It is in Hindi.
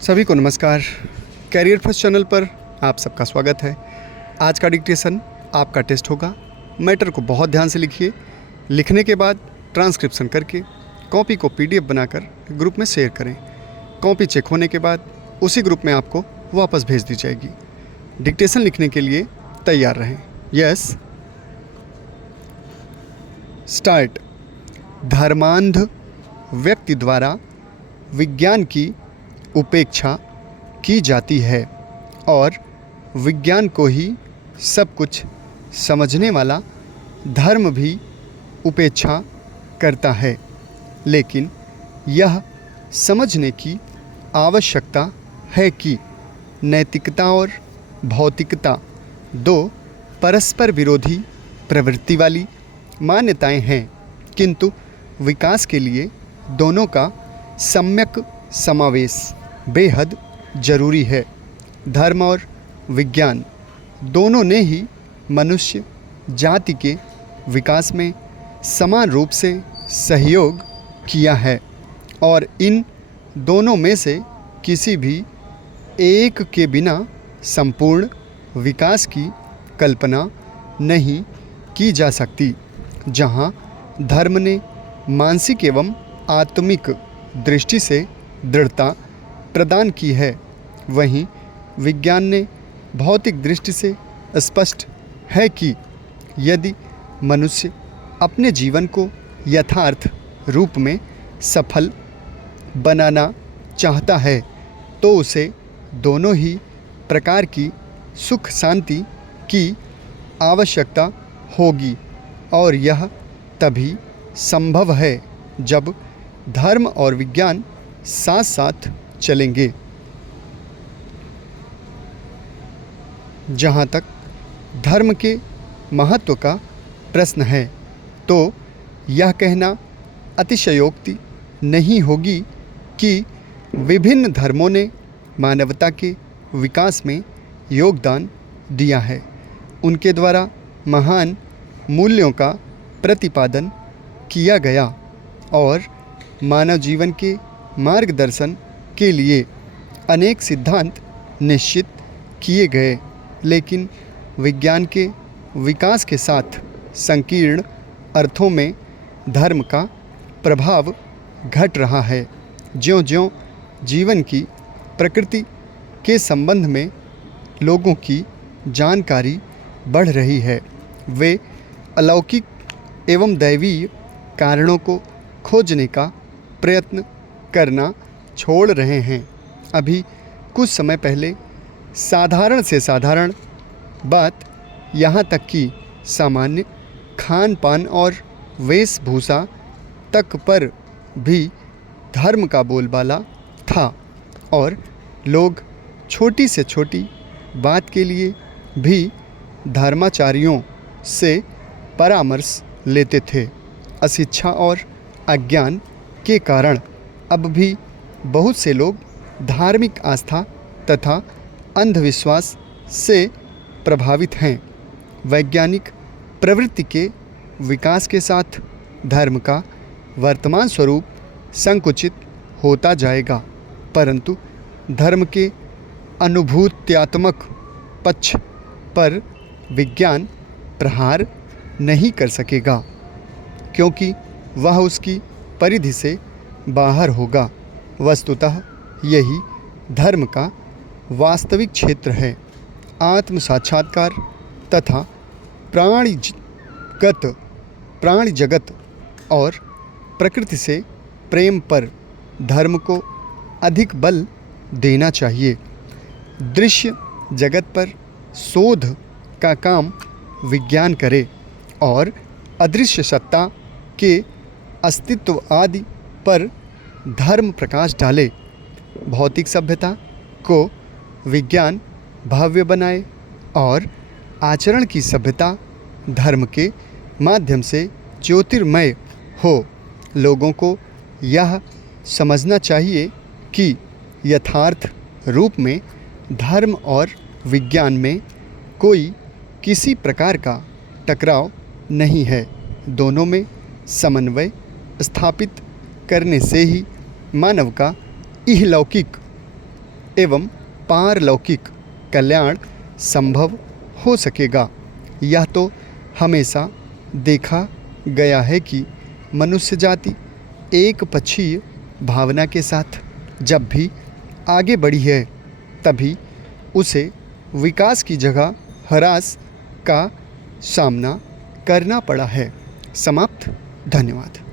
सभी को नमस्कार। कैरियर फर्स्ट चैनल पर आप सबका स्वागत है। आज का डिक्टेशन आपका टेस्ट होगा। मैटर को बहुत ध्यान से लिखिए। लिखने के बाद ट्रांसक्रिप्शन करके कॉपी को पीडीएफ बनाकर ग्रुप में शेयर करें। कॉपी चेक होने के बाद उसी ग्रुप में आपको वापस भेज दी जाएगी। डिक्टेशन लिखने के लिए तैयार रहें। Yes, start. धर्मांध व्यक्ति द्वारा विज्ञान की उपेक्षा की जाती है और विज्ञान को ही सब कुछ समझने वाला धर्म भी उपेक्षा करता है। लेकिन यह समझने की आवश्यकता है कि नैतिकता और भौतिकता दो परस्पर विरोधी प्रवृत्ति वाली मान्यताएं हैं, किंतु विकास के लिए दोनों का सम्यक समावेश बेहद जरूरी है। धर्म और विज्ञान दोनों ने ही मनुष्य जाति के विकास में समान रूप से सहयोग किया है और इन दोनों में से किसी भी एक के बिना संपूर्ण विकास की कल्पना नहीं की जा सकती। जहाँ धर्म ने मानसिक एवं आत्मिक दृष्टि से दृढ़ता प्रदान की है, वहीं विज्ञान ने भौतिक दृष्टि से स्पष्ट है कि यदि मनुष्य अपने जीवन को यथार्थ रूप में सफल बनाना चाहता है तो उसे दोनों ही प्रकार की सुख शांति की आवश्यकता होगी और यह तभी संभव है जब धर्म और विज्ञान साथ साथ चलेंगे। जहाँ तक धर्म के महत्व का प्रश्न है तो यह कहना अतिशयोक्ति नहीं होगी कि विभिन्न धर्मों ने मानवता के विकास में योगदान दिया है। उनके द्वारा महान मूल्यों का प्रतिपादन किया गया और मानव जीवन के मार्गदर्शन के लिए अनेक सिद्धांत निश्चित किए गए। लेकिन विज्ञान के विकास के साथ संकीर्ण अर्थों में धर्म का प्रभाव घट रहा है। ज्यों-ज्यों जीवन की प्रकृति के संबंध में लोगों की जानकारी बढ़ रही है, वे अलौकिक एवं दैवीय कारणों को खोजने का प्रयत्न करना छोड़ रहे हैं। अभी कुछ समय पहले साधारण से साधारण बात यहाँ तक कि सामान्य खान पान और वेशभूषा तक पर भी धर्म का बोलबाला था और लोग छोटी से छोटी बात के लिए भी धर्माचार्यों से परामर्श लेते थे। अशिक्षा और अज्ञान के कारण अब भी बहुत से लोग धार्मिक आस्था तथा अंधविश्वास से प्रभावित हैं। वैज्ञानिक प्रवृत्ति के विकास के साथ धर्म का वर्तमान स्वरूप संकुचित होता जाएगा, परंतु धर्म के अनुभूत्यात्मक पक्ष पर विज्ञान प्रहार नहीं कर सकेगा, क्योंकि वह उसकी परिधि से बाहर होगा। वस्तुतः यही धर्म का वास्तविक क्षेत्र है। आत्म साक्षात्कार तथा प्राणी जगत और प्रकृति से प्रेम पर धर्म को अधिक बल देना चाहिए। दृश्य जगत पर शोध का काम विज्ञान करे और अदृश्य सत्ता के अस्तित्व आदि पर धर्म प्रकाश डाले। भौतिक सभ्यता को विज्ञान भव्य बनाए और आचरण की सभ्यता धर्म के माध्यम से ज्योतिर्मय हो। लोगों को यह समझना चाहिए कि यथार्थ रूप में धर्म और विज्ञान में कोई किसी प्रकार का टकराव नहीं है। दोनों में समन्वय स्थापित करने से ही मानव का इहलौकिक एवं पारलौकिक कल्याण संभव हो सकेगा। यह तो हमेशा देखा गया है कि मनुष्य जाति एक पक्षीय भावना के साथ जब भी आगे बढ़ी है तभी उसे विकास की जगह ह्रास का सामना करना पड़ा है। समाप्त। धन्यवाद।